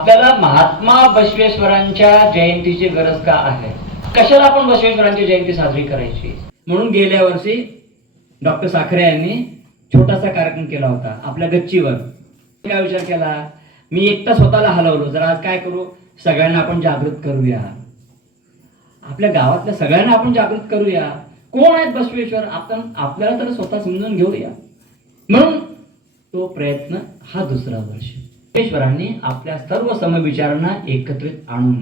आपल्याला महात्मा बसवेश्वरांच्या जयंतीची गरज का आहे? कशाला आपण बसवेश्वरांची जयंती साजरी करायची? म्हणून गेल्या वर्षी डॉक्टर साखरे यांनी छोटासा कार्यक्रम केला होता आपल्या गच्चीवर. काय विचार केला, मी एकटा स्वतःला हलवलो, जर आज काय करू, सगळ्यांना आपण जागृत करूया, आपल्या गावातल्या सगळ्यांना आपण जागृत करूया. कोण आहेत बसवेश्वर, आपण आपल्याला तर स्वतः समजून घेऊया. म्हणून तो प्रयत्न हा दुसरा वर्ष. बसवेश्वरांनी आपल्या सर्व समविचारांना एकत्रित आणून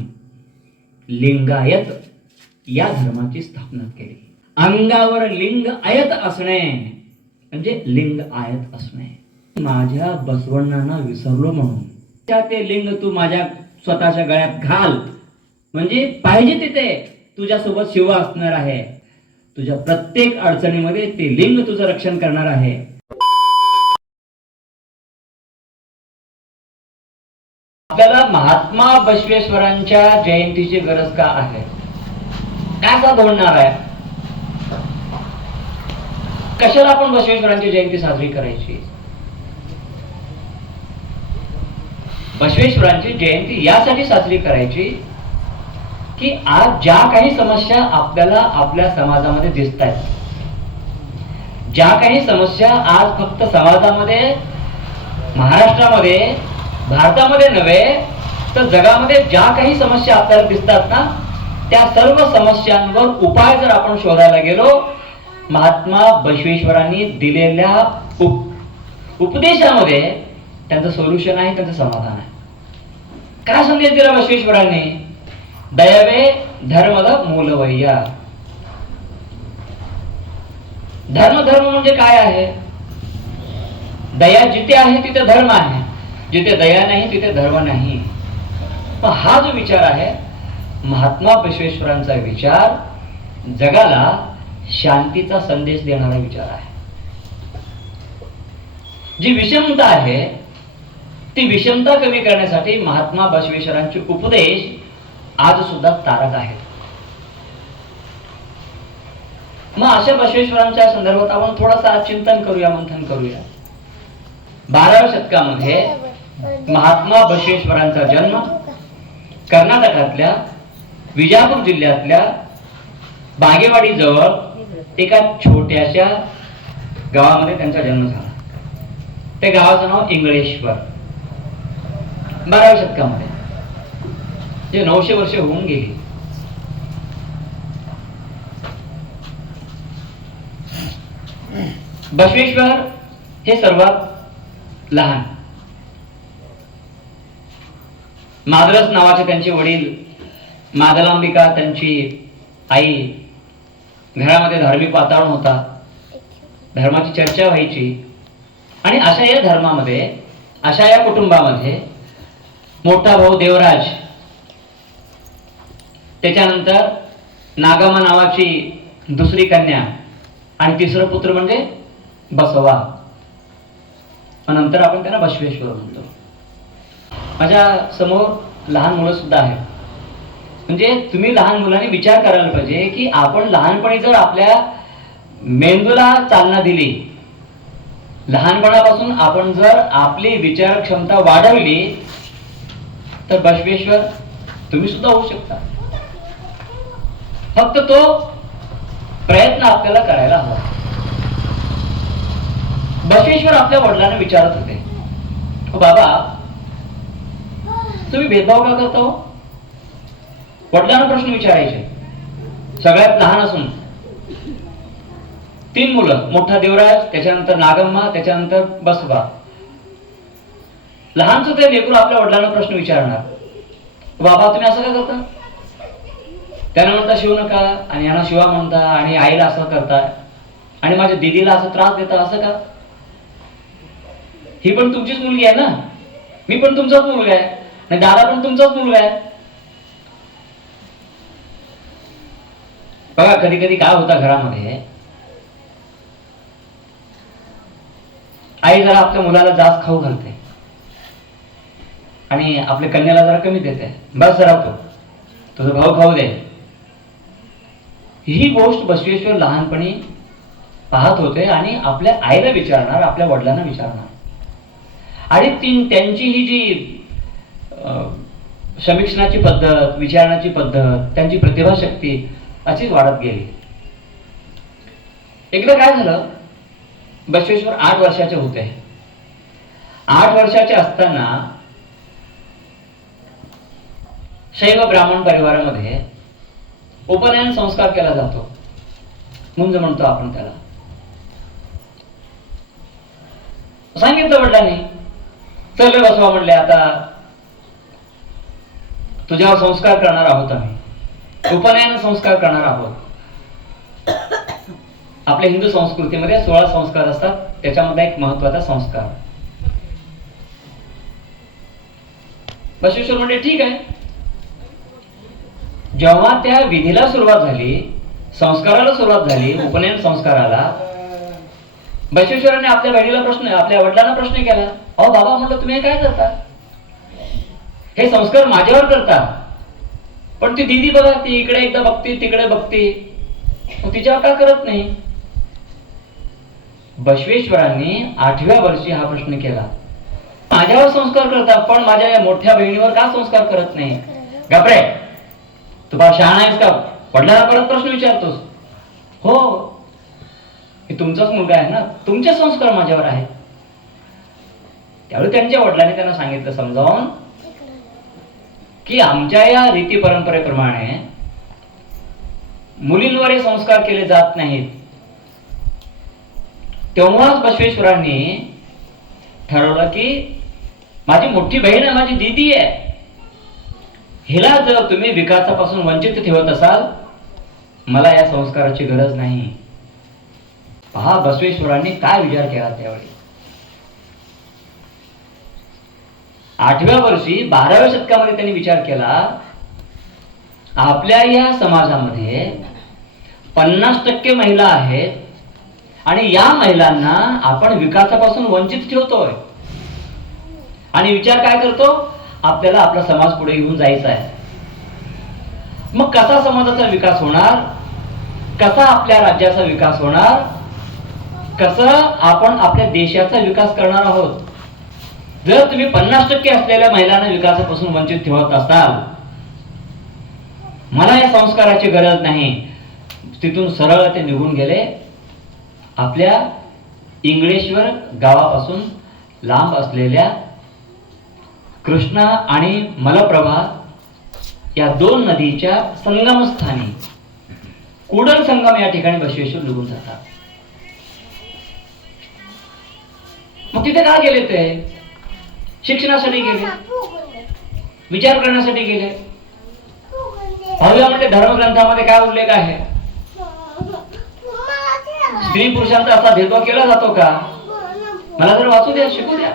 लिंगायत या धर्माची स्थापना केली. अंगावर लिंग आयत असणे म्हणजे लिंग आयत असणे. माझ्या बसवण्णांना विसरलो म्हणून ते लिंग तू माझ्या स्वतःच्या गळ्यात घाल, म्हणजे पाहिजे तिथे तुझ्यासोबत शिव असणार आहे. तुझ्या प्रत्येक अडचणीमध्ये ते लिंग तुझं रक्षण करणार आहे. आपल्याला महात्मा बसवेश्वरांच्या जयंतीची गरज का आहे? काय साध होणार आहे? कशाला आपण बसवेश्वरांची जयंती साजरी करायची? बसवेश्वरांची जयंती यासाठी साजरी करायची की आज ज्या काही समस्या आपल्याला आपल्या समाजामध्ये दिसत आहेत, ज्या काही समस्या आज फक्त समाजामध्ये, महाराष्ट्रामध्ये, भारतामध्ये नव्हे तर जगामध्ये ज्या काही समस्या आपल्याला दिसतात ना, त्या सर्व समस्यांवर उपाय जर आपण शोधायला गेलो, महात्मा बसवेश्वरांनी दिलेल्या उपदेशामध्ये त्यांचं सोल्युशन आहे, त्यांचं समाधान आहे. काय संदेश दिला बसवेश्वरांनी? दयावे धर्मद मूलवय्या. धर्म म्हणजे काय आहे? दया जिथे आहे तिथे धर्म आहे, जिथे दया नाही तिथे धर्म नाही. पण हा जो विचार आहे महात्मा बसवेश्वरांचा विचार, जगाला शांतीचा संदेश देणारा विचार आहे. जी विषमता आहे ती विषमता कमी करण्यासाठी महात्मा बसवेश्वरांचे उपदेश आज सुद्धा तारक आहेत. मग अशा बसवेश्वरांच्या संदर्भात आपण थोडासा आज चिंतन करूया, मंथन करूया. 12व्या शतकामध्ये महात्मा बसवेश्वरांचा जन्म कर्नाटकातल्या विजापूर जिल्ह्यातल्या बागेवाडी जवळ एका छोट्याशा गावामध्ये त्यांचा जन्म झाला. त्या गावाचं नाव इंगळेश्वर. 12व्या शतकामध्ये, जे 900 वर्ष होऊन गेली. बसवेश्वर हे सर्वात लहान. मादरस नावाचे त्यांचे वडील, मादलांबिका त्यांची आई. घरामध्ये धार्मिक वातावरण होता, धर्माची चर्चा व्हायची. आणि अशा या धर्मामध्ये, अशा या कुटुंबामध्ये मोठा भाऊ देवराज, त्याच्यानंतर नागम्मा नावाची दुसरी कन्या, आणि तिसरं पुत्र म्हणजे बसवा. नंतर आपण त्यांना बसवेश्वर म्हणतो. माझ्या समोर लहान मुलं सुद्धा आहेत. म्हणजे तुम्ही लहान मुलांनी विचार करायला पाहिजे की आपण लहानपणी जर आपल्या मेंदूला चालना दिली, लहानपणापासून आपण जर आपली विचार क्षमता वाढवली, तर बसवेश्वर तुम्ही सुद्धा होऊ शकता. फक्त तो प्रयत्न आपल्याला करायला हवा. बसवेश्वर आपल्या वडिलांना विचारत होते, बाबा तुम्ही भेदभाव का करता हो? वडिलांना प्रश्न विचारायचे. सगळ्यात लहान असून 3 मुलं, मोठा देवराज, त्याच्यानंतर नागम्मा, त्याच्यानंतर बसवा. लहानच ते लेकरू आपल्या वडिलांना प्रश्न विचारणार, बाबा तुम्ही असं का करता? त्यांना म्हणता शिव नका, आणि यांना शिवा म्हणता, आणि आईला असं करताय, आणि माझ्या दीदीला असं त्रास देता, असं का? ही पण तुमचीच मुलगी आहे ना, मी पण तुमचाच मुलगा आहे, आणि दादा पण तुमचाच मुलगा आहे. बघा कधी कधी काय होता घरामध्ये, आई जरा आपल्या मुलाला जास्त खाऊ घालते आणि आपल्या कन्याला जरा कमी देते. बस जरा तुझा भाऊ खाऊ दे. ही गोष्ट बसवेश्वर लहानपणी पाहत होते आणि आपल्या आईला विचारणार, आपल्या वडिलांना विचारणार. आणि त्यांची ही जी समीक्षणाची पद्धत, विचारण्याची पद्धत, त्यांची प्रतिभाशक्ती अशीच वाढत गेली. एकदा काय झालं, बसवेश्वर 8 वर्षाचे होते. 8 वर्षाचे असताना शैव ब्राह्मण परिवारामध्ये उपनयन संस्कार केला जातो, मुंज म्हणतो आपण त्याला. सांगितलं वडिलांनी, चल बसवा म्हणले, आता तुझ्यावर संस्कार करणार आहोत, आम्ही उपनयन संस्कार करणार आहोत. आपल्या हिंदू संस्कृतीमध्ये 16 संस्कार असतात, त्याच्यामध्ये एक महत्वाचा संस्कार. बसवेश्वर म्हणले ठीक आहे. जेव्हा त्या विधीला सुरुवात झाली, संस्काराला सुरुवात झाली, उपनयन संस्काराला, बसवेश्वरांनी आपल्या आपल्या वडिलांना प्रश्न केला, अहो बाबा म्हटलं तुम्ही काय करता, हे संस्कार माझ्यावर करता, पण ती दीदी बघा, ती इकडे एकदा बघते, तिकडे बघते, तिच्यावर का करत नाही. बसवेश्वरांनी 8व्या वर्षी हा प्रश्न केला, माझ्यावर संस्कार करता, पण माझ्या या मोठ्या बहिणीवर का संस्कार करत नाही. गप्रे, तू बा शहाणा आहेस का, वडिलांना परत प्रश्न विचारतोस. हो, हे तुमचाच मुलगा आहे ना, तुमचे संस्कार माझ्यावर आहेत. त्यावेळी त्यांच्या वडिलांनी त्यांना सांगितलं समजावून की आमच्या या रीती परंपरेप्रमाणे मुलींवर हे संस्कार केले जात नाहीत. तेव्हाच बसवेश्वरांनी ठरवलं की माझी मोठी बहीण आहे, माझी दीदी आहे, हिला जर तुम्ही विकासापासून वंचित ठेवत असाल, मला या संस्काराची गरज नाही. पहा बसवेश्वरांनी काय विचार केला त्यावेळी. 8व्या वर्षी 12व्या शतकामध्ये त्यांनी विचार केला, आपल्या या समाजामध्ये 50% महिला आहेत आणि या महिलांना आपण विकासापासून वंचित ठेवतोय. आणि विचार काय करतो, आपल्याला आपला समाज पुढे घेऊन जायचा आहे. मग कसा समाजाचा विकास होणार, कसा आपल्या राज्याचा विकास होणार, कसं आपण आपल्या देशाचा विकास करणार आहोत. जर तुम्ही 50% असलेल्या महिलांना विकासापासून वंचित ठेवत असाल, मला या संस्काराची गरज नाही. तिथून सरळ ते निघून गेले. आपल्या इंगळेश्वर गावापासून लांब असलेल्या कृष्णा आणि मलप्रभा या 2 नदीच्या संगमस्थानी कुडल संगम या ठिकाणी बसवेश्वर निघून जातात. मग तिथे का गेले ते? शिक्षणासाठी गेले, विचार करण्यासाठी गेले. पाहूया म्हणजे धर्मग्रंथामध्ये काय उल्लेख आहे. स्त्री पुरुषांचा असा भेदभाव केला जातो का? मला जर वाचू द्या, शिकू द्या.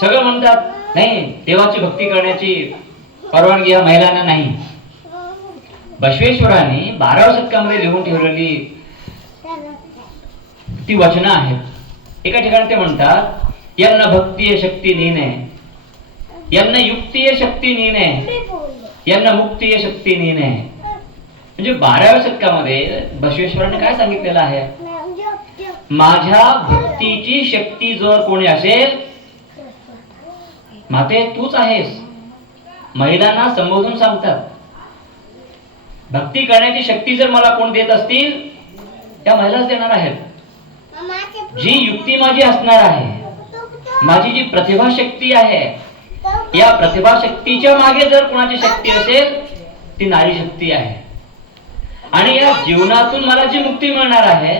सगळं म्हणतात नाही, देवाची भक्ती करण्याची परवानगी या महिलांना नाही. बसवेश्वरांनी 12व्या शतकामध्ये लिहून ठेवलेली ती वचनं आहेत. एका ठिकाणी ते म्हणतात, यन्न भक्तीय शक्ती नीने, यन्न युक्तीय शक्ती नीने, यन्न मुक्तीय शक्ती नीने. म्हणजे 12व्या शतकामध्ये बसवेश्वरांनी काय सांगितलेलं आहे, माझ्या भक्तीची शक्ती जर कोणी असेल, माते तूच आहेस. महिलांना संबोधून सांगतात, भक्ती करण्याची शक्ती जर मला कोण देत असतील, त्या महिलाच देणार आहेत. जी युक्ती माझी असणार आहे, माझी जी प्रतिभा शक्ती आहे, या प्रतिभा शक्तीच्या मागे जर कोणाची शक्ती असेल, ती नारी शक्ती आहे. आणि या जीवनातून मला जी मुक्ती मिळणार आहे,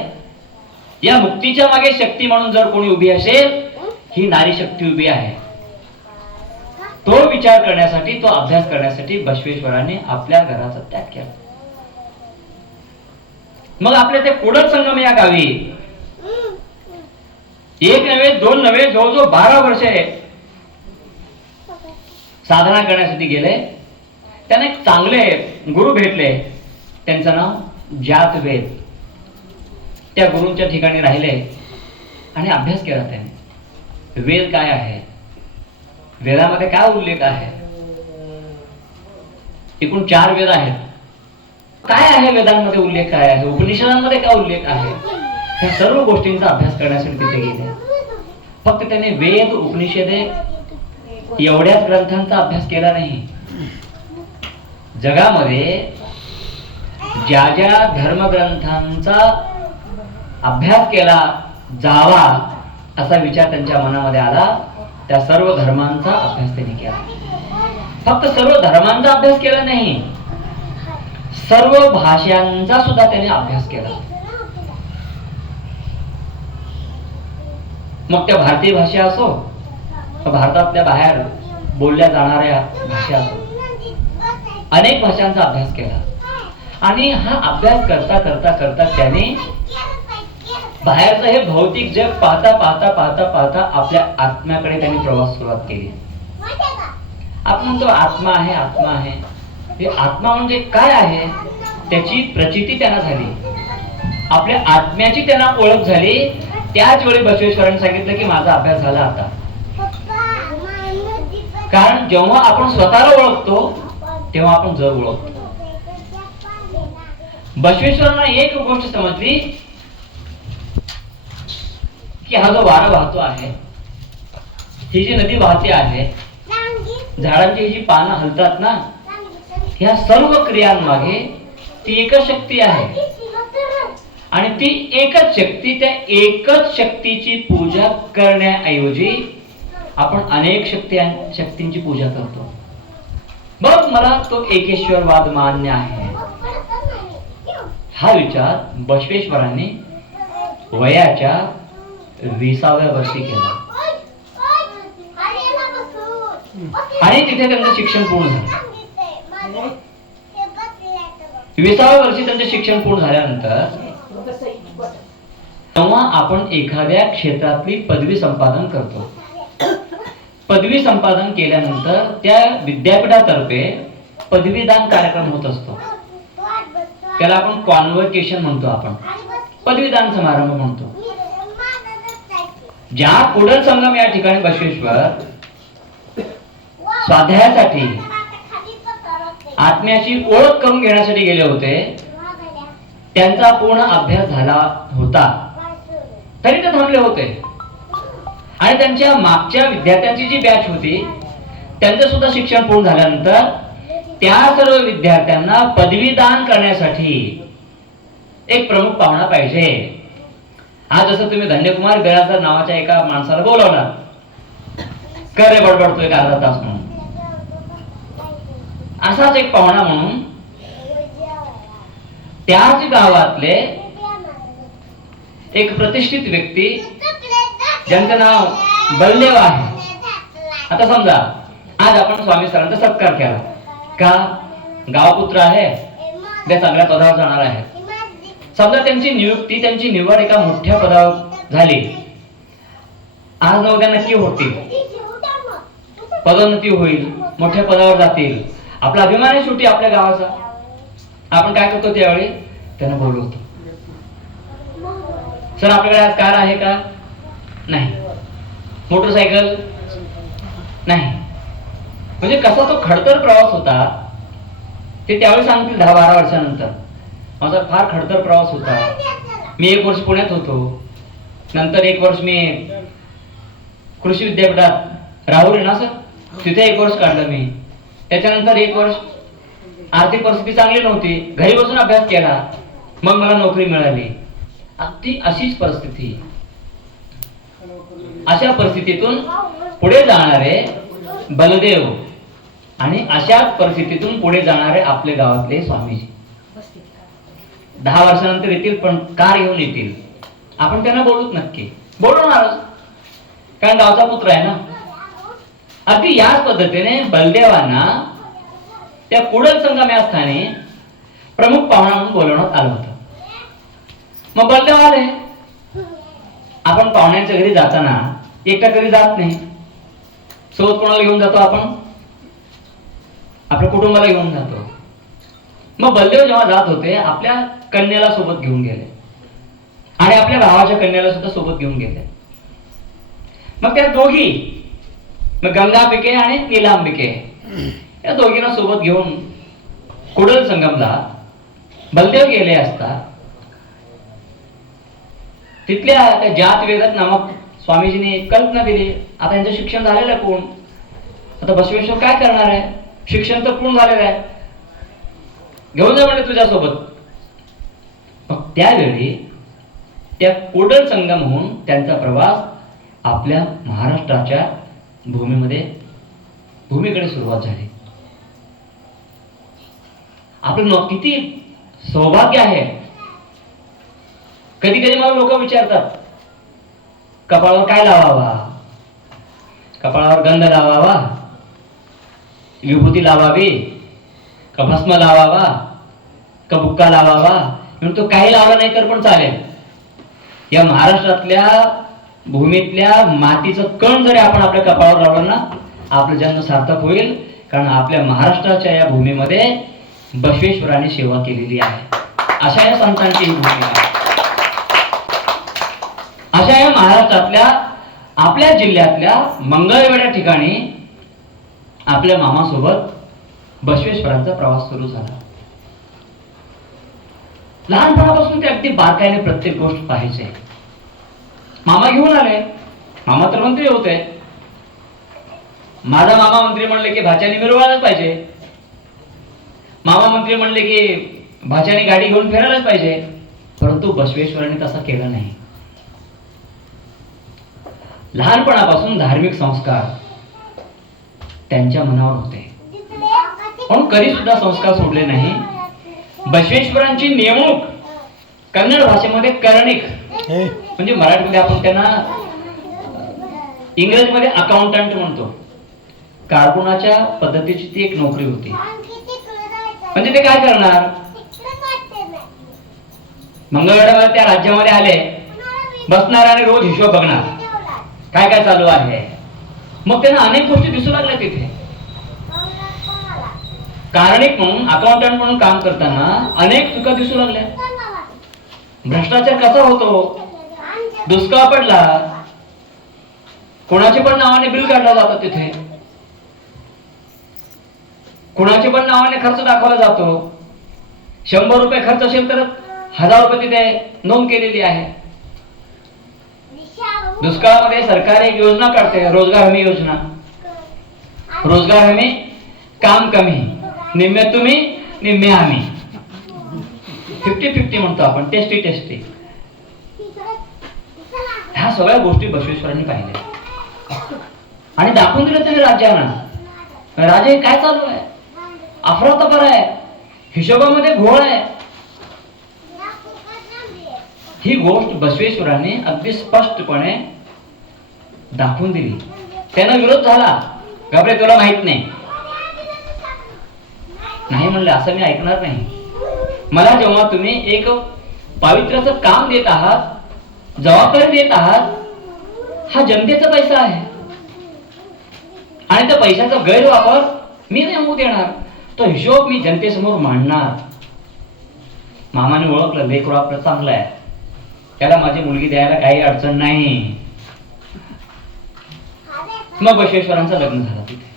या मुक्तीच्या मागे शक्ती म्हणून जर कोणी उभी असेल, ही नारी शक्ती उभी आहे. तो विचार करण्यासाठी, तो अभ्यास करण्यासाठी बसवेश्वरांनी आपल्या घराचा त्याग केला. मग आपल्या ते कुडल संगम या गावी 1 नव्हे 2 नव्हे जवळजवळ 12 वर्षे साधना करण्यासाठी गेले. त्यांना एक चांगले गुरु भेटले, त्यांचं नाव जातवेद. त्या गुरूंच्या ठिकाणी राहिले आणि अभ्यास केला त्यांनी. वेद काय आहे, वेदामध्ये काय उल्लेख आहे. एकूण 4 वेद आहेत. काय आहे वेदांमध्ये उल्लेख, काय आहे उपनिषदांमध्ये काय उल्लेख आहे, या सर्व गोष्टींचा अभ्यास करण्यासाठी तिथे गेले. फक्त त्याने वेद उपनिषदे एवढ्याच ग्रंथांचा अभ्यास केला नाही. जगामध्ये ज्या ज्या धर्मग्रंथांचा अभ्यास केला जावा असा विचार त्यांच्या मनामध्ये आला, त्या सर्व धर्मांचा अभ्यास त्यांनी केला. फक्त सर्व धर्मांचा अभ्यास केला नाही, सर्व भाषांचा सुद्धा त्याने अभ्यास केला. मग त्या भारतीय भाषा असो, भारतातल्या बाहेर बोलल्या जाणाऱ्या भाषा असो, अनेक भाषांचा अभ्यास केला. आणि हा अभ्यास करता करता करता त्याने बाहेरचं हे भौतिक जग पाहता पाहता पाहता पाहता आपल्या आत्म्याकडे त्यांनी प्रवास सुरुवात केली. आपण म्हणतो आत्मा आहे, आत्मा आहे. हे आत्मा म्हणजे काय आहे त्याची प्रचिती त्यांना झाली, आपल्या आत्म्याची त्यांना ओळख झाली. त्याच वेळी बसवेश्वरांनी सांगितलं की माझा अभ्यास झाला आता. कारण जेव्हा आपण स्वतःला ओळखतो तेव्हा आपण जग ओळखतो. बसवेश्वरांना एक गोष्ट समजली की हा जो वारा वाहतो आहे, ही जी नदी वाहते आहे, झाडांची जी पानं हलतात ना, ह्या सर्व क्रियांमागे ती एकच शक्ती आहे. आणि ती एकच शक्ती, त्या एकच शक्तीची पूजा करण्याऐवजी आपण अनेक शक्तींची पूजा करतो. मग मला तो एकेश्वरवाद मान्य आहे हा विचार बसवेश्वरांनी वयाच्या 20व्या वर्षी केला. आणि तिथे त्यांचं शिक्षण पूर्ण झालं. 20व्या वर्षी त्यांचे शिक्षण पूर्ण झाल्यानंतर तेव्हा आपण एखाद्या क्षेत्रातली पदवी संपादन करतो. पदवी संपादन केल्यानंतर त्या विद्यापीठातर्फे पदवीदान कार्यक्रम होत असतो. त्याला आपण कॉन्व्होकेशन म्हणतो, आपण पदवीदान समारंभ म्हणतो. ज्या कुडल संगम या ठिकाणी बसवेश्वर स्वाध्यायासाठी आत्म्याची ओळख करून घेण्यासाठी गेले होते, त्यांचा पूर्ण अभ्यास झाला होता तरी ते थांबले होते. आणि त्यांच्या मागच्या विद्यार्थ्यांची जी बॅच होती त्यांचं सुद्धा शिक्षण पूर्ण झाल्यानंतर त्या सर्व विद्यार्थ्यांना पदवीदान करण्यासाठी एक प्रमुख पाहुणा पाहिजे. हा जसं तुम्ही धन्यकुमार बिराजदार नावाच्या एका माणसाला बोलावला, करे बडबडतोय का अर्धा तास म्हणून, असाच एक पाहुणा म्हणून त्याच गावातले एक प्रतिष्ठित व्यक्ती ज्यांचं नाव बलदेव आहे. आता समजा आज आपण स्वामी सरांचा सत्कार केला का, गावपुत्र आहे, त्या चांगल्या पदावर जाणार आहे. समजा त्यांची नियुक्ती, त्यांची निवड एका मोठ्या पदावर झाली, आज न उद्या नक्की होतील, पदोन्नती होईल, मोठ्या पदावर जातील. आपला अभिमान आहे शेवटी आपल्या गावाचा. आपण काय करतो त्यावेळी त्यांना बोलवतो, सर आपल्याकडे आज कार आहे का, नाही, मोटरसायकल नाही. म्हणजे कसा तो खडतर प्रवास होता ते त्यावेळी सांगतील 10-12 वर्षानंतर. माझा फार खडतर प्रवास होता. मी 1 वर्ष पुण्यात होतो, नंतर 1 वर्ष मी कृषी विद्यापीठात राहुरी ना सर, तिथे 1 वर्ष काढलं मी. त्याच्यानंतर 1 वर्ष आर्थिक परिस्थिती चांगली नव्हती, घरी बसून अभ्यास केला, मग मला नोकरी मिळाली. अगदी अशीच परिस्थिती. अशा परिस्थितीतून पुढे जाणारे बलदेव आणि अशाच परिस्थितीतून पुढे जाणारे आपले गावातले स्वामीजी 10 वर्षानंतर येतील, पण कार घेऊन येतील. आपण त्यांना बोलूच, नक्की बोलवणारच, कारण गावचा पुत्र आहे ना. अगदी याच पद्धतीने बलदेवांना त्या कुडल संगम या स्थानी प्रमुख पाहुणा म्हणून बोलवण्यात आलं होतं. मग बलदेव आले. आपण पाहुण्यांच्या घरी जाताना एकटा घरी जात नाही, सोबत कोणाला घेऊन जातो, आपण आपल्या कुटुंबाला घेऊन जातो. मग बलदेव जेव्हा जात होते आपल्या कन्याला सोबत घेऊन गेले आणि आपल्या भावाच्या कन्याला सुद्धा सोबत घेऊन गेले. मग त्या दोघी, मग गंगांबिके आणि नीलांबिके, या दोघींना सोबत घेऊन कुडल संगमला बलदेव गेले असता तिथल्या त्या जात वेदक नामक स्वामीजींनी कल्पना दिली, आता यांचं शिक्षण झालेलं आहे कोण, आता बसवेश्वर काय करणार आहे, शिक्षण तर पूर्ण झालेलं आहे, घेऊन जा म्हणजे तुझ्यासोबत. मग त्यावेळी त्या कोडल संगमहून त्यांचा प्रवास आपल्या महाराष्ट्राच्या भूमीकडे सुरुवात झाली. आपलं किती सौभाग्य आहे. कधी कधी मला लोक विचारतात, कपाळावर काय लावावा, कपाळावर गंध लावावा, विभूती लावावी, का भस्म लावावा, का बुक्का लावावा. म्हणून तो काही लावला नाही तर पण चालेल. या महाराष्ट्रातल्या भूमीतल्या मातीचं कण जरी आपण आपल्या कपाळावर लावलं ना, आपला जन्म सार्थक होईल. कारण आपल्या महाराष्ट्राच्या या भूमीमध्ये बसवेश्वरांनी सेवा केलेली आहे. अशा या संतांची ही भूमी आहे. अशा या महाराष्ट्रातल्या आपल्या जिल्ह्यातल्या मंगळवेढ्या ठिकाणी आपल्या मामासोबत बसवेश्वरांचा प्रवास सुरू झाला. लहानपणापासून ते अगदी बारकाईने प्रत्येक गोष्ट पाहायचे. मामा घेऊन आले, मामा तर मंत्री होते. माझा मामा मंत्री म्हणले की भाच्याने मिरवायलाच पाहिजे, मामा मंत्री म्हणले की भाच्याने गाडी घेऊन फिरायलाच पाहिजे. परंतु बसवेश्वरांनी तसा केला नाही. लहानपणापासून धार्मिक संस्कार त्यांच्या मनावर होते, पण कधी सुद्धा संस्कार सोडले नाही. बसवेश्वरांची नेमणूक कन्नड भाषेमध्ये कर्णिक, म्हणजे मराठीमध्ये आपण त्यांना इंग्रजीमध्ये अकाउंटंट म्हणतो. कारकुनाच्या पद्धतीची ती एक नोकरी होती. म्हणजे ते काय करणार, मंगळवेढ्यामध्ये त्या राज्यामध्ये आले, बसणार आणि रोज हिशोब बघणार काय काय चालू आहे. मग त्यांना अनेक गोष्टी दिसू लागल्या तिथे. कारणिक म्हणून, अकाउंटंट म्हणून काम करताना अनेक चुका दिसू लागल्या. भ्रष्टाचार कसा होतो, दुष्काळ पडला, कोणाचे पण नावाने बिल काढलं जातं तिथे, कोणाचे पण नावाने खर्च दाखवला जातो. 100 रुपये खर्च असेल तर 1000 रुपये तिथे नोंद केलेली आहे. दुष्काळामध्ये सरकार एक योजना काढते, रोजगार हमी योजना. रोजगार हमी, काम कमी, निम्मे तुम्ही निम्मे आम्ही, 50-50 म्हणतो आपण, टेस्टी. ह्या सगळ्या गोष्टी बसवेश्वरांनी पाहिल्या आणि दाखवून दिलं त्यांनी राज्यांना. राजे काय चालू आहे, अफरातफर आहे, हिशोबामध्ये घोळ आहे. ही गोष्ट बसवेश्वरांनी अगदी स्पष्टपणे दाखवून दिली. त्यांना विरोध झाला, घाबरे तुला माहित नाही म्हणले, असं मी ऐकणार नाही. मला जेव्हा तुम्ही एक पावित्र्याचं काम देत आहात, जबाबदारी देत आहात, हा जनतेचा पैसा आहे आणि त्या पैशाचा गैरवापर मी नाही होऊ देणार. तो हिशोब मी जनतेसमोर मांडणार. मामाने ओळखलं, लेकरू आपलं चांगलं आहे, त्याला माझी मुलगी द्यायला काही अडचण नाही. मग बसवेश्वरांचं लग्न झालं तिथे.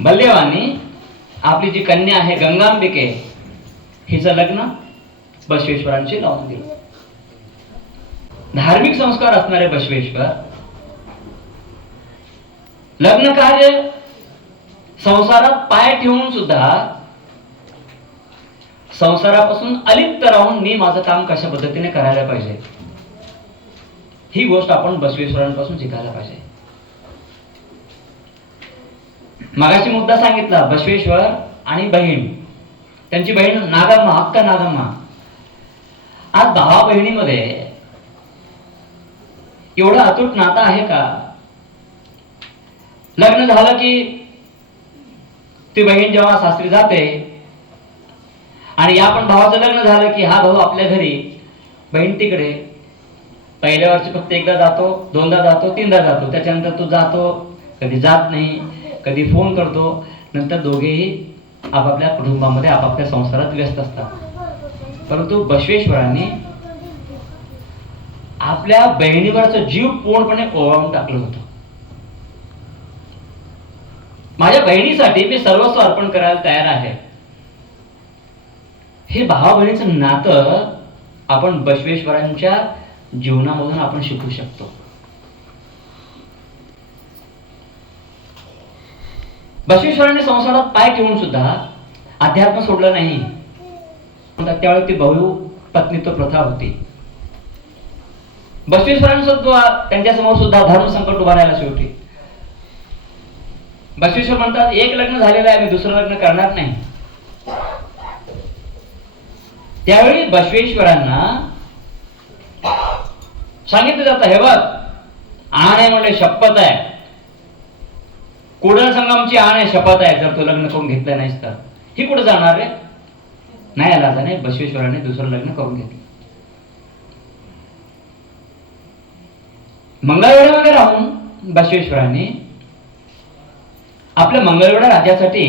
बल्लेवानी आपली जी कन्या आहे गंगांबिके, हिचं लग्न बसवेश्वरांशी लावून दिलं. धार्मिक संस्कार असणारे बसवेश्वर लग्न कार्य संसारात पाय ठेवून सुद्धा संसारापासून अलिप्त राहून मी माझं काम कशा पद्धतीने करायला पाहिजे, ही गोष्ट आपण बसवेश्वरांपासून शिकायला पाहिजे. मागाशी मुद्दा सांगितला, बसवेश्वर आणि बहीण, त्यांची बहीण नागम्मा, अक्का नागम्मा. आज भावा बहिणीमध्ये एवढं अतूट नातं आहे का? लग्न झालं की ती बहीण जेव्हा सासरी जाते आणि या पण भावाचं लग्न झालं की हा भाऊ आपल्या घरी, बहीण तिकडे. पहिल्या वर्षी फक्त एकदा जातो, दोनदा जातो, तीनदा जातो, त्याच्यानंतर तो जातो, कधी जात नाही, कधी फोन करतो. नंतर दोघेही आपापल्या कुटुंबामध्ये आपापल्या संसारात व्यस्त असतात. परंतु बसवेश्वरांनी आपल्या बहिणीवरचा जीव पूर्णपणे ओवाळून टाकलं होतं. माझ्या बहिणीसाठी मी सर्वस्व अर्पण करायला तयार आहे. हे भावा बहिणीचं नातं आपण बसवेश्वरांच्या जीवनामधून आपण शिकू शकतो. बसवेश्वरांनी संसारात पाय ठेवून सुद्धा अध्यात्म सोडलं नाही. त्यावेळी ती बहु पत्नीत्व प्रथा होती. बसवेश्वरांसुद्धा त्यांच्या समोर सुद्धा धर्म संकट उभा राहिला. शेवटी बसवेश्वर म्हणतात, एक लग्न झालेलं आहे, मी दुसरं लग्न करणार नाही. त्यावेळी बसवेश्वरांना सांगितलं जातं, हे बघ, आण आहे म्हणजे शपथ आहे, कुडल संगमची आण आहे, शपथ आहे, जर तो लग्न करून घेतलं नाहीस तर ही कुठं जाणार रे. नाही आला जाणे. बसवेश्वराने दुसरं लग्न करून घेतलं. मंगळवेढ्यामध्ये राहून बसवेश्वरांनी आपल्या मंगळवेढा राज्यासाठी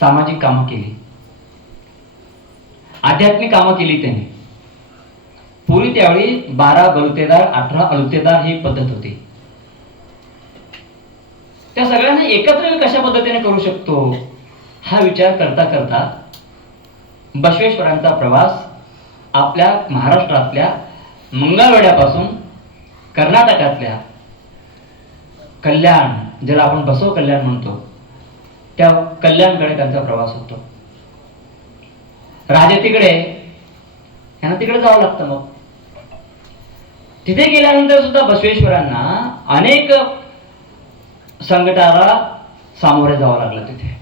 सामाजिक कामं केली, आध्यात्मिक कामं केली त्यांनी. पूर्वी त्यावेळी 12 बलुतेदार 18 अलुतेदार ही पद्धत होती. त्या सगळ्यांना एकत्र मी कशा पद्धतीने करू शकतो हा विचार करता करता बसवेश्वरांचा प्रवास आपल्या महाराष्ट्रातल्या मंगळवेढ्यापासून कर्नाटकातल्या कल्याण, ज्याला आपण बसव कल्याण म्हणतो, त्या कल्याणकडे त्यांचा प्रवास होतो. राजे तिकडे, यांना तिकडे जावं लागतं. मग तिथे गेल्यानंतर सुद्धा बसवेश्वरांना अनेक संकटाला सामोरे जावं लागलं. तिथे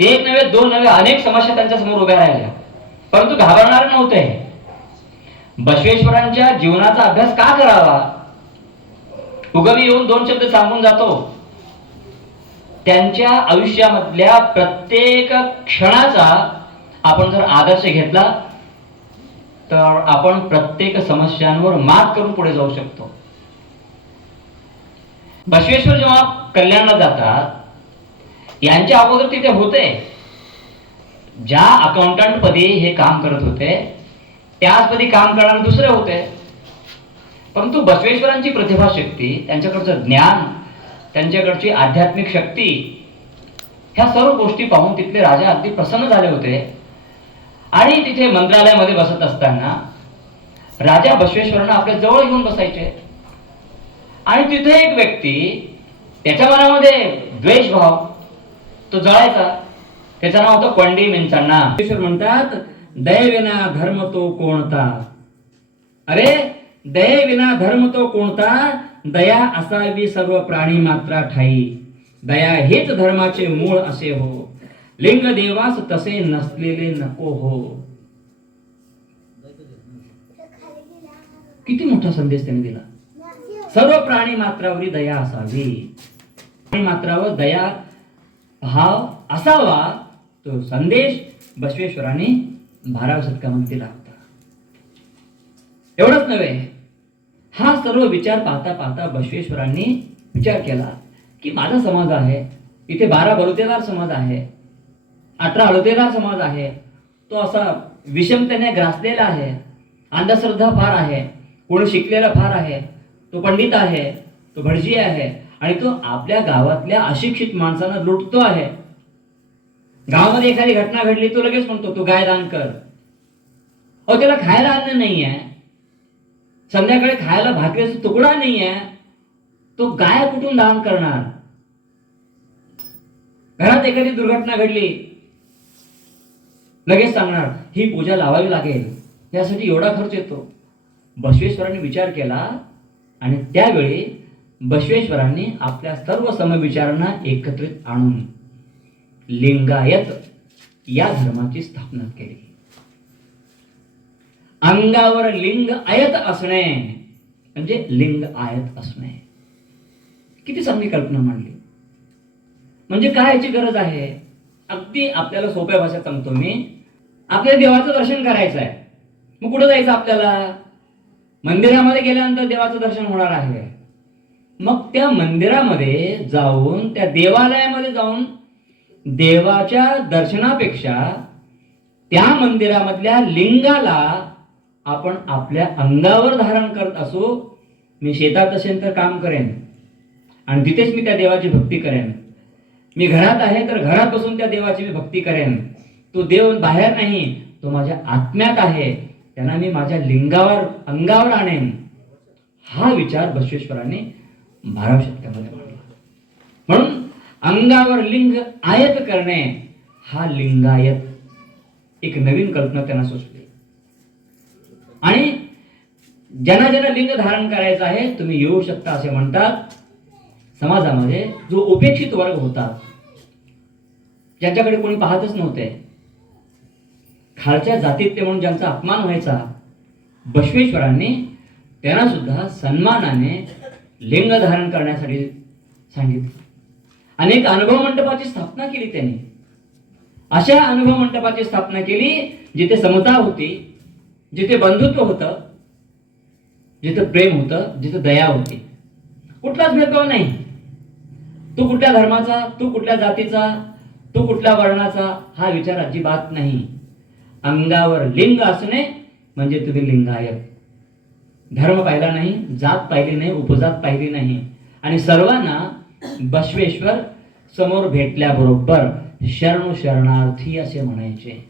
एक नव्हे, दोन नव्हे, अनेक समस्या त्यांच्या समोर उभ्या राहिल्या, परंतु घाबरणार नव्हते. बसवेश्वरांच्या जीवनाचा अभ्यास का करावा, उगमी येऊन 2 शब्द सांगून जातो. त्यांच्या आयुष्यामधल्या प्रत्येक क्षणाचा आपण जर आदर्श घेतला तर आपण प्रत्येक समस्यांवर मात करून पुढे जाऊ शकतो. बसवेश्वर जेव्हा कल्याणला जातात, यांच्या अगोदर तिथे होते, ज्या अकाउंटंट पदी हे काम करत होते त्याच पदी काम करणारे दुसरे होते. परंतु बसवेश्वरांची प्रतिभाशक्ती, त्यांच्याकडचं ज्ञान, त्यांच्याकडची आध्यात्मिक शक्ती, ह्या सर्व गोष्टी पाहून तिथले राजा अगदी प्रसन्न झाले होते. आणि तिथे मंत्रालयामध्ये बसत असताना राजा बसवेश्वरांना आपल्या जवळ घेऊन बसायचे. आणि तिथे एक व्यक्ती, त्याच्या मनामध्ये द्वेषभाव, तो जळायचा. त्याचं नाव होतं पंडी मिंचांना. बसवेश्वर म्हणतात, दयेविना धर्म तो कोणता. अरे, दयेविना धर्म तो कोणता, दया असावी सर्व प्राणी मात्रा ठाई. दया हेच धर्माचे मूळ असे हो, लिंग देवास तसे नसलेले नको हो. किती मोठा संदेश त्यांनी दिला. सर्व प्राणी मात्रावरी दया असावी, प्राणी मात्रावर दया भाव असावा, तो संदेश बसवेश्वरांनी 12व्या शतकामध्ये दिला होता. एवढंच नव्हे, हा सर्व विचार पाहता पाहता बसवेश्वरांनी विचार केला की माझा समाज आहे, इथे 12 बलुतेदार समाज आहे, 18 अलुतेदार समाज आहे, तो असा विषमतेने ग्रासलेला आहे, अंधश्रद्धा फार आहे, कोणी शिकलेला फार आहे, तो पंडित आहे, तो भटजी आहे, आणि तो आपल्या गावातल्या अशिक्षित माणसांना लुटतो आहे. गावामध्ये एखादी घटना घडली, तो लगेच म्हणतो तू गाय दान कर. अहो, त्याला खायला अन्न नाही आहे, संध्याकाळी खायला भाकरीचा तुकडा नाही आहे, तो गाय कुठून दान करणार. घरात एखादी दुर्घटना घडली, लगेच सांगणार ही पूजा लावावी लागेल, यासाठी एवढा खर्च येतो. बसवेश्वरांनी विचार केला आणि त्यावेळी बसवेश्वरांनी आपल्या सर्व समविचारांना एकत्रित आणून लिंगायत या धर्माची स्थापना केली. अंगावर लिंग आयत असणे म्हणजे लिंग आयत असणे. किती चांगली कल्पना मांडली. म्हणजे काय याची गरज आहे, अगदी आपल्याला सोप्या भाषेत सांगतो मी. आपल्याला देवाचं दर्शन करायचं आहे, मग कुठं जायचं आपल्याला. मंदिरामध्ये गेल्यानंतर देवाचं दर्शन होणार आहे. मग त्या मंदिरामध्ये जाऊन, त्या देवालयामध्ये जाऊन देवाच्या दर्शनापेक्षा त्या मंदिरामधल्या लिंगाला आपण आपल्या अंगावर धारण करत असो. मी शेतात असेल तर काम करेन आणि तिथेच मी त्या देवाची भक्ती करेन. मी घरात आहे तर घरात बसून त्या देवाची मी भक्ती करेन. तो देव बाहेर नाही, तो माझ्या आत्म्यात आहे. त्यांना मी माझ्या लिंगावर अंगावर आणेन, हा विचार बसवेश्वरांनी 12व्या शतकामध्ये मांडला. म्हणून अंगावर लिंग आयत करणे हा लिंगायत एक नवीन कल्पना त्यांना सुचली. आणि ज्यांना ज्यांना लिंग धारण करायचं आहे तुम्ही येऊ शकता असे म्हणतात. समाजामध्ये जो उपेक्षित वर्ग होता, ज्यांच्याकडे कोणी पाहतच नव्हते, खालच्या जातीतले म्हणून ज्यांचा अपमान व्हायचा, बसवेश्वरांनी त्यांना सुद्धा सन्मानाने लिंग धारण करण्यासाठी सांगितलं. अनेक अनुभव मंडपाची स्थापना केली त्यांनी. अशा अनुभव मंडपाची स्थापना केली जिथे समता होती, जिथे बंधुत्व होतं, जिथे प्रेम होतं, जिथे दया होती. कुठलाच भेदभाव नाही. तू कुठल्या धर्माचा, तू कुठल्या जातीचा, तू कुठल्या वर्णाचा, हा विचार अजिबात नाही. अंगावर लिंग असणे म्हणजे तुम्ही लिंगायत. धर्म पाहिला नाही, जात पाहिली नाही, उपजात पाहिली नाही. आणि सर्वांना बसवेश्वर समोर भेटल्याबरोबर शरणू शरणार्थी असे म्हणायचे.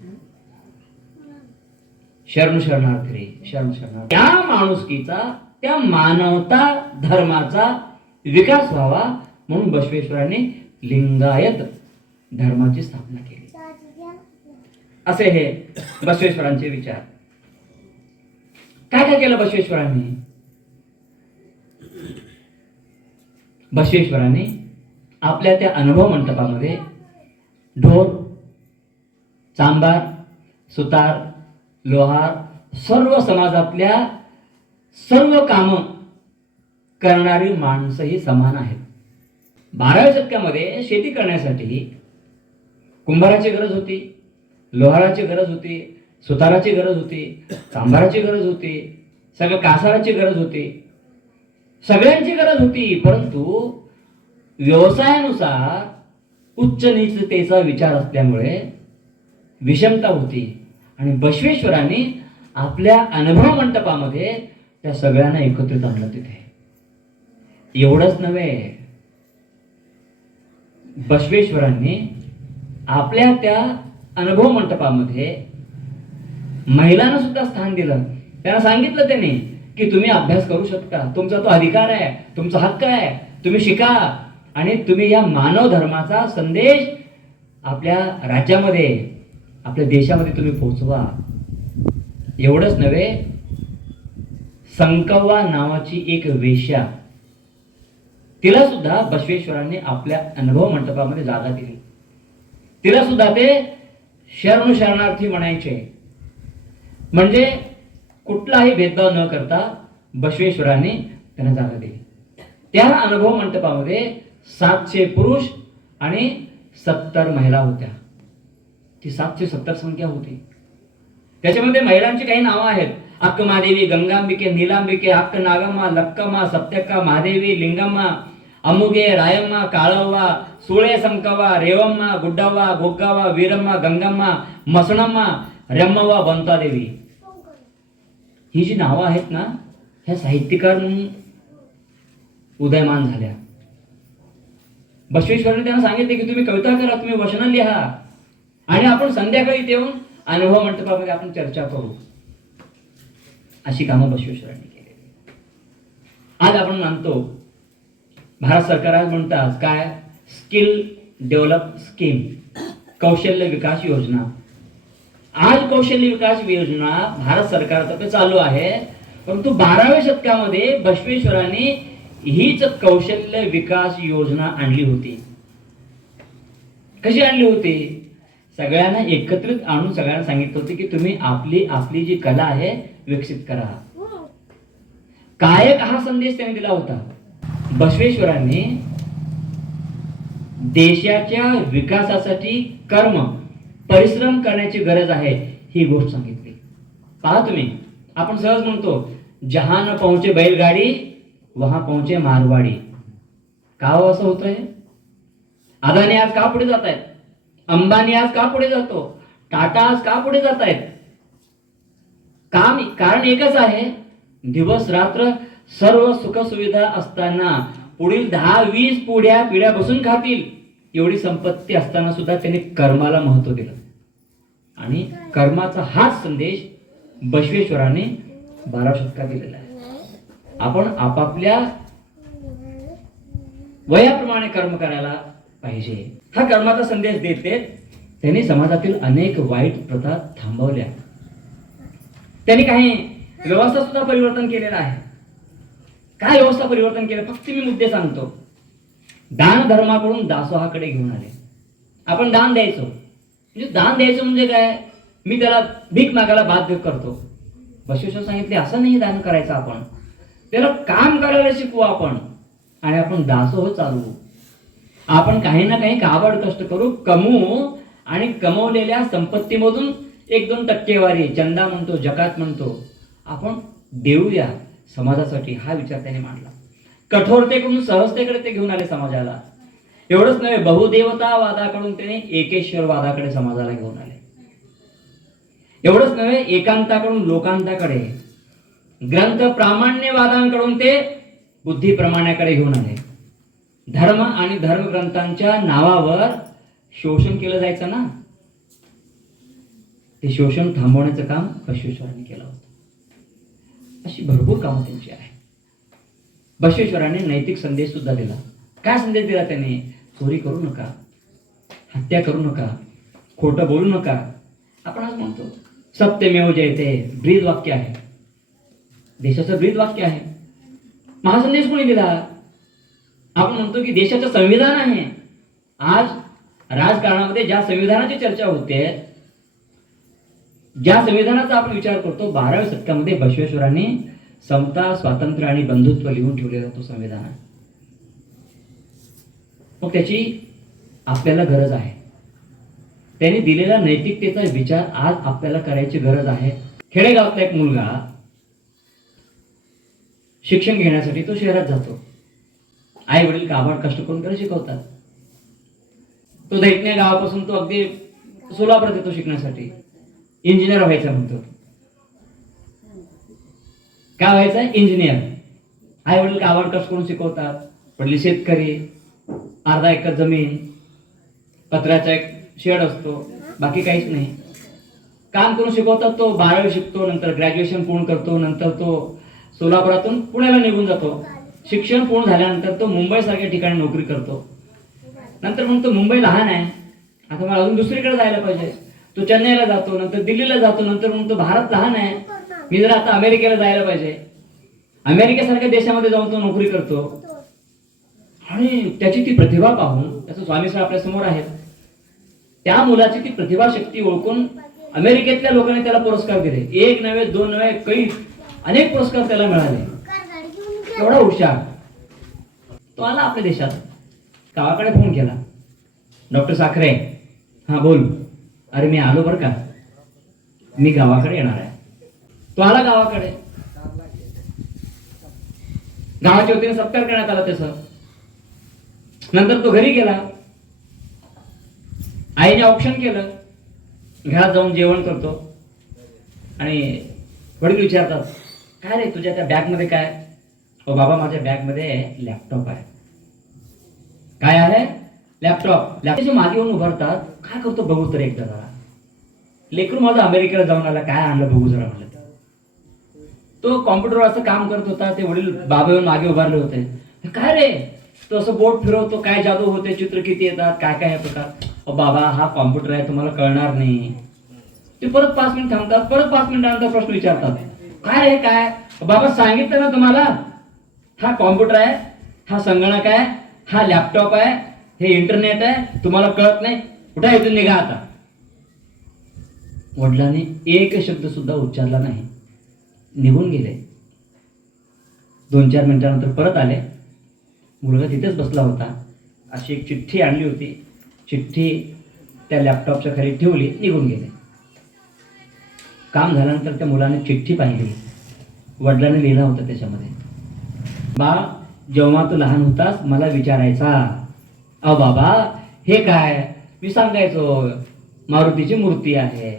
शरणू शरणार्थी रे, शरणू शरणार्थी. त्या माणुसकीचा, त्या मानवता धर्माचा विकास व्हावा म्हणून बसवेश्वरांनी लिंगायत धर्माची स्थापना केली. असे हे बसवेश्वरांचे विचार. काय काय केलं बसवेश्वरांनी? बसवेश्वरांनी आपल्या त्या अनुभव मंडपामध्ये ढोल, चांबार, सुतार, लोहार, सर्व समाजातल्या सर्व कामं करणारी माणसंही समान आहेत. 12व्या शतकामध्ये शेती करण्यासाठी कुंभाराची गरज होती, लोहाराची गरज होती, सुताराची गरज होती, चांभाराची गरज होती, सगळं कासाराची गरज होती, सगळ्यांची गरज होती. परंतु व्यवसायानुसार उच्च नीचतेचा विचार असल्यामुळे विषमता होती. आणि बसवेश्वरांनी आपल्या अनुभव मंडपामध्ये त्या सगळ्यांना एकत्रित आणलं तिथे. एवढंच नव्हे, बसवेश्वरांनी आपल्या त्या अनुभव मंडपामध्ये महिलांना सुद्धा स्थान दिलं. त्यांना सांगितलं त्यांनी की तुम्ही अभ्यास करू शकता, तुमचा तो अधिकार आहे, तुमचा हक्क आहे, तुम्ही शिका आणि तुम्ही या मानव धर्माचा संदेश आपल्या राज्यामध्ये, आपल्या देशामध्ये तुम्ही पोहोचवा. एवढंच नव्हे, संकव्वा नावाची एक वेश्या, तिला सुद्धा बसवेश्वरांनी आपल्या अनुभव मंडपामध्ये जागा दिली. तिला सुद्धा ते शरणू शरणार्थी म्हणायचे. म्हणजे कुठलाही भेदभाव न करता बसवेश्वरांनी त्यांना जागा दिली. त्या अनुभव मंडपामध्ये 700 पुरुष आणि 70 महिला होत्या. ती 770 संख्या होती. त्याच्यामध्ये महिलांची काही नावं आहेत. अक्क महादेवी, गंगांबिके, नीलांबिके, अक्क नागम्मा, लक्कम्मा, सप्तक्का, महादेवी, लिंगम्मा, अमुगे, रायम्मा, काळव्वा, सुळे संकव्वा, रेवम्मा, गुड्डव्वा, गोग्गावा, वीरम्मा, गंगम्मा, मसणम्मा, रम्मव्वा, बंतादेवी. ही जी नावं आहेत ना, ह्या साहित्यकार म्हणून उदयमान झाल्या. बसवेश्वरांनी त्यांना सांगितले की तुम्ही कविता करा, तुम्ही वचनं लिहा आणि आपण संध्याकाळी येऊन अनुभव मंडपामध्ये आपण चर्चा करू. अशी कामं बसवेश्वरांनी केली. आज आपण मानतो, भारत सरकार आज म्हणतात काय, स्किल डेव्हलप स्कीम, कौशल्य विकास योजना. आज कौशल्य विकास योजना भारत सरकारतर्फे चालू आहे. परंतु 12व्या शतकामध्ये बसवेश्वरांनी हीच कौशल्य विकास योजना आणली होती. कशी आणली होती? सगळ्यांना एकत्रित आणून सगळ्यांना सांगितलं होतं की तुम्ही आपली जी कला आहे विकसित करा. कायक हा संदेश त्यांनी दिला होता. बसवेश्वरांनी देशाच्या विकासासाठी कर्म, परिश्रम करण्याची गरज आहे ही गोष्ट सांगितली. पहा तुम्ही, आपण सहज म्हणतो जहां न पहुंचे बैलगाडी वहां पहुंचे मारवाडी. का हो असं होतंय? अदानी आज का पुढे जात आहेत? अंबानी आज का पुढे जातो? टाटा आज का पुढे जात आहेत? कारण एकच आहे, दिवस रात्र सर्व सुख सुविधा असताना पुढील 10-20 पिढ्या बसून खातील एवढी संपत्ती असताना सुद्धा त्यांनी कर्माला महत्व दिलं. आणि कर्माचा हाच संदेश बसवेश्वरांनी 12 शतकात दिलेला आहे. आपण आपापल्या वयाप्रमाणे कर्म करायला पाहिजे. हा कर्माचा संदेश देत देत त्यांनी समाजातील अनेक वाईट प्रथा थांबवल्या. त्यांनी काही व्यवस्था सुद्धा परिवर्तन केलेलं आहे. काय व्यवस्था परिवर्तन केलं फक्त मी मुद्दे सांगतो. दान धर्माकडून दासोहाकडे घेऊन आले. आपण दान द्यायचो, म्हणजे दान द्यायचं म्हणजे काय, मी त्याला भीक मागायला बाध्य करतो. बसवेश्वर सांगितले असं नाही दान करायचं. आपण त्याला काम करायला शिकवू आपण, आणि आपण दासोह चालवू. आपण काही ना काही काबड कष्ट करू, कमवू, आणि कमवलेल्या संपत्तीमधून 1-2 टक्केवारी चंदा म्हणतो, जकात म्हणतो, आपण देऊया समाजासाठी. हा विचार त्याने मांडला. कठोरतेकडून सहजतेकडे ते घेऊन आले समाजाला. एवढंच नव्हे, बहुदेवतावादाकडून त्याने एकेश्वरवादाकडे समाजाला घेऊन आले. एवढंच नव्हे, एकांताकडून लोकांताकडे, ग्रंथ प्रामाण्यवादांकडून ते बुद्धी प्रमाणाकडे घेऊन आले. धर्म आणि धर्मग्रंथांच्या नावावर शोषण केलं जायचं ना, ते शोषण थांबवण्याचं काम बसवेश्वरांनी केलं होतं. अशी भरपूर कामं त्यांची आहे. बसवेश्वरांनी नैतिक संदेश सुद्धा दिला. काय संदेश दिला त्याने? चोरी करू नका, हत्या करू नका, खोटं बोलू नका. आपण आज म्हणतो सत्यमेव जयते, ब्रीद वाक्य आहे, देशाचं ब्रीद वाक्य आहे. महासंदेश कोणी दिला? आपण म्हणतो की देशाचं संविधान आहे. आज राजकारणामध्ये ज्या संविधानाची चर्चा होते, ज्या संविधानाचा आपण विचार करतो, 12व्या शतकामध्ये बसवेश्वरांनी समता, स्वातंत्र्य आणि बंधुत्व लिहून ठेवलेला तो संविधान आहे. मग त्याची आपल्याला गरज आहे. त्यांनी दिलेला नैतिकतेचा विचार आज आपल्याला करायची गरज आहे. खेडेगावातला एक मुलगा शिक्षण घेण्यासाठी तो शहरात जातो. आई वडील काबाड कष्ट करून त्याला शिकवतात. तो दैठण्या गावापासून तो अगदी सोलापूरात येतो शिकण्यासाठी. इंजिनियर व्हायचा म्हणतो. काय व्हायचं? इंजिनियर. आई वडील काबाड कष्ट करून शिकवतात. वडील शेतकरी, अर्धा एकर जमीन, पत्र्याचा एक शेड असतो, बाकी काहीच नाही. काम करून शिकवतात. तो 12वी शिकतो, नंतर ग्रॅज्युएशन पूर्ण करतो, नंतर तो सोलापुरातून पुण्याला निघून जातो. शिक्षण पूर्ण झाल्यानंतर तो मुंबईसारख्या ठिकाणी नोकरी करतो. नंतर म्हणतो मुंबई लहान आहे, आता मला अजून दुसरीकडे जायला पाहिजे. तो चेन्नईला जातो, नंतर दिल्लीला जातो. नंतर म्हणतो भारत लहान आहे, मी जर आता अमेरिकेला जायला पाहिजे. अमेरिकेसारख्या देशामध्ये जाऊन तो नोकरी करतो. आणि त्याची ती प्रतिभा पाहून, त्याचं स्वामीश्वर आपल्या समोर आहेत, त्या मुलाची ती प्रतिभा शक्ती ओळखून अमेरिकेतल्या लोकांनी त्याला पुरस्कार दिले. 1 नव्हे, 2 नव्हे, काही अनेक पुरस्कार त्याला मिळाले. एवढा हुशार. तो आला आपल्या देशात. गावाकडे फोन केला, डॉक्टर साखरे. हा बोल. अरे मी आलो बरं का, मी गावाकडे येणार आहे. तो आला गावाकडे. गावाच्या वतीने सत्कार करण्यात आला त्याचा. नंतर तो घरी गेला. आईने ऑप्शन केलं. घरात जाऊन जेवण करतो आणि वडील विचारतात, काय रे तुझ्या त्या बॅगमध्ये काय? ओ बाबा, माझ्या बॅगमध्ये लॅपटॉप आहे. काय आहे? लॅपटॉप. लॅपटॉपच्या मागे येऊन उभारतात. काय करतो बघू तर एकदा जरा. लेकरू माझा अमेरिकेला जाऊन आला, काय आणलं बघू जरा म्हणलं. तो कॉम्प्युटरवर असं काम करत होता. ते वडील बाबा येऊन मागे उभारले होते. काय रे? तो असं बोट फिरवतो, काय जादू होते, चित्र किती येतात, काय काय आहे प्रकार. बाबा हा कॉम्प्युटर आहे, तुम्हाला कळणार नाही. ते परत 5 मिनिट थांबतात. परत 5 मिनिटानंतर प्रश्न विचारतात, काय रे काय? बाबा सांगितलं ना तुम्हाला, हा कॉम्प्युटर आहे, हा संगणक आहे, हा लॅपटॉप आहे, हे इंटरनेट आहे, तुम्हाला कळत नाही, कुठे इथून निघा आता. वडिलांनी एक शब्द सुद्धा उच्चारला नाही, निघून गेले. 2-4 मिनिटानंतर परत आले. मुलगा तिथेच बसला होता. अशी एक चिठ्ठी आणली होती. चिठ्ठी त्या लॅपटॉपच्या खाली ठेवली, निघून गेले. काम झाल्यानंतर त्या मुलाने चिठ्ठी पाहिली. वडिलांनी लिहिला होता त्याच्यामध्ये, बा जेव्हा तू लहान होतास मला विचारायचा, अहो बाबा हे काय? मी सांगायचो मारुतीची मूर्ती आहे.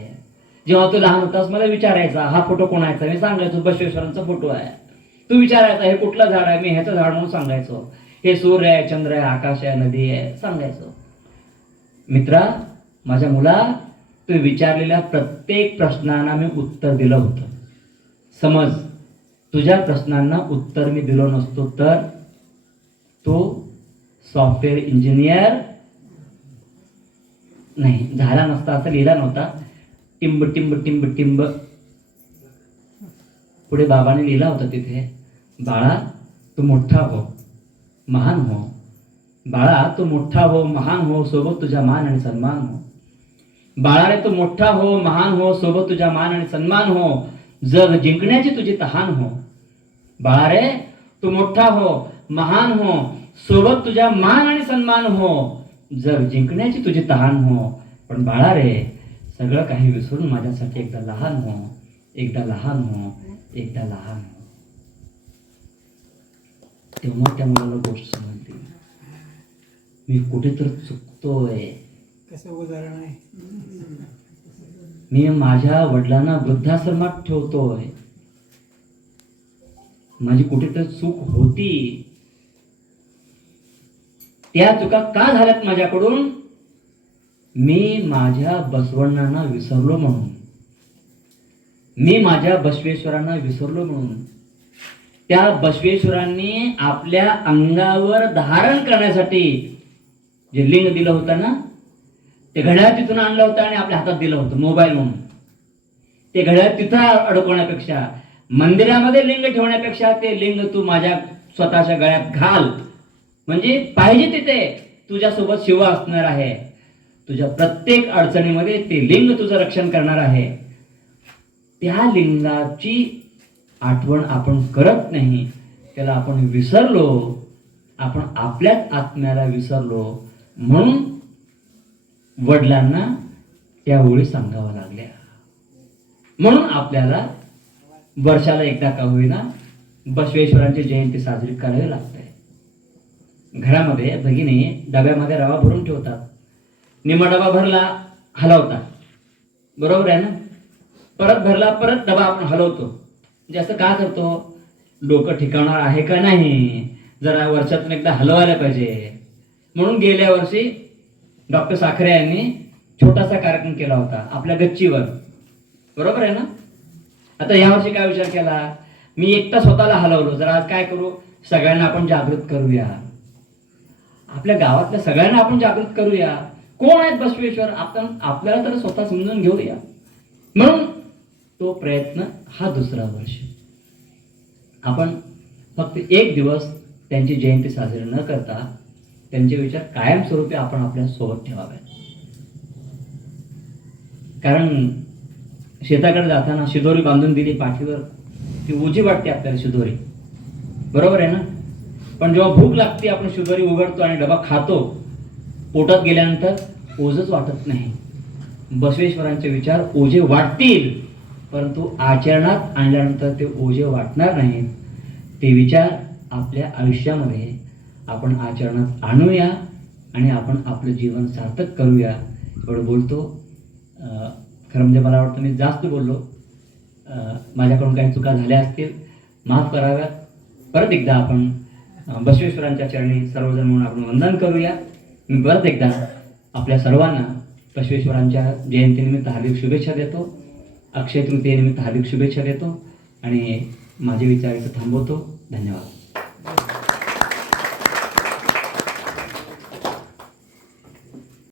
जेव्हा तू लहान होतास मला विचारायचा, हा फोटो कोणाचा? मी सांगायचो बसवेश्वरांचा फोटो आहे. तू विचारायचा हे कुठलं झाड आहे? मी ह्याचं झाड म्हणून सांगायचो. हे सूर्य आहे, चंद्र आहे, आकाश आहे, नदी आहे सांगायचो. मित्रा, माझ्या मुला, तू विचारलेल्या प्रत्येक प्रश्नांना मी उत्तर दिलं होतं. समज तुझ्या प्रश्नांना उत्तर मी दिलो नसतो तर तो सॉफ्टवेअर इंजिनियर नाही झाला नसता, असं लिहिला नव्हता. टिंब टिंब टिंब टिंब पुढे बाबाने लिहिला होता तिथे, बाळा तू मोठा हो महान हो, बाळा तू मोठा हो महान हो, सोबत तुझा मान आणि सन्मान हो. बाळा रे तू मोठा हो महान हो, सोबत तुझा मान आणि सन्मान हो, जग जिंकण्याची तुझी तहान हो. बाळा रे तू मोठा हो महान हो, सोबत तुझ्या मान आणि सन्मान हो, जग जिंकण्याची तुझी तहान हो. पण बाळा रे सगळं काही विसरून माझ्यासाठी एकदा लहान हो, एकदा लहान हो, एकदा लहान हो. तेव्हा त्या मुलाला गोष्ट समजली, मी कुठेतरी चुकतोय. कसं उदाहरण आहे. मी माझ्या वडिलांना वृद्धाश्रमात ठेवतोय, माझी कुठेतरी चूक होती. त्या चुका का झाल्यात माझ्याकडून? मी माझ्या बसवण्णांना विसरलो म्हणून, मी माझ्या बसवेश्वरांना विसरलो म्हणून. त्या बसवेश्वरांनी आपल्या अंगावर धारण करण्यासाठी जे लिंग दिलं होतं ना, ते घड्याळ तिथून आणलं होतं आणि आपल्या हातात दिलं होतं मोबाईल म्हणून. ते घड्याळ तिथं अडकवण्यापेक्षा, मंदिरामध्ये लिंग ठेवण्यापेक्षा ते लिंग तू माझ्या स्वतःच्या गळ्यात घाल, म्हणजे पाहिजे तिथे तुझ्यासोबत शिव असणार आहे. तुझ्या प्रत्येक अडचणीमध्ये ते लिंग तुझं रक्षण करणार आहे. त्या लिंगाची आठवण आपण करत नाही, त्याला आपण विसरलो, आपण आपल्याच आत्म्याला विसरलो. म्हणून वडिलांना त्या ओळी सांगाव्या लागल्या. म्हणून आपल्याला वर्षाला एकदा का होईना बसवेश्वरांची जयंती साजरी करावी लागते. घरामध्ये भगिनी डब्यामध्ये रवा भरून ठेवतात, निम्मा डबा भरला हलवतात, बरोबर आहे ना. परत भरला परत डबा आपण हलवतो. म्हणजे असं का करतो? डोकं ठिकाणार आहे का नाही, जरा वर्षातून एकदा हलवायला पाहिजे. म्हणून गेल्या वर्षी डॉक्टर साखरे यांनी छोटासा कार्यक्रम केला होता आपल्या गच्चीवर, बरोबर आहे ना. आता यावर्षी काय विचार केला, मी एकटा स्वतःला हलवलो, जरा आज काय करू, सगळ्यांना आपण जागृत करूया, आपल्या गावातल्या सगळ्यांना आपण जागृत करूया. कोण आहेत बसवेश्वर, आपण आपल्याला तर स्वतः समजून घेऊया. म्हणून तो प्रयत्न हा दुसरा वर्ष. आपण फक्त एक दिवस त्यांची जयंती साजरी न करता त्यांचे विचार कायमस्वरूपी आपण आपल्या सोबत ठेवावे. कारण शेताकडे जाताना शिदोरी बांधून दिली पाठीवर, ती ओझी वाटते आपल्याला शिदोरी, बरोबर आहे ना. पण जेव्हा भूक लागते आपण शिदोरी उघडतो आणि डबा खातो, पोटात गेल्यानंतर ओझच वाटत नाही. बसवेश्वरांचे विचार ओझे वाटतील, परंतु आचरणात आणल्यानंतर ते ओझे वाटणार नाहीत. ते विचार आपल्या आयुष्यामध्ये आपण आचरणात आणूया आणि आपण आपलं जीवन सार्थक करूया. एवढं बोलतो. खरं म्हणजे मला वाटतं मी जास्त बोललो, माझ्याकडून काही चुका झाल्या असतील माफ कराव्यात. परत एकदा आपण बसवेश्वरांच्या चरणी सर्वजण म्हणून आपण वंदन करूया. मी परत एकदा आपल्या सर्वांना बसवेश्वरांच्या जयंतीनिमित्त हार्दिक शुभेच्छा देतो, अक्षय तृतीयेनिमित्त हार्दिक शुभेच्छा देतो आणि माझे विचार इथं थांबवतो. धन्यवाद.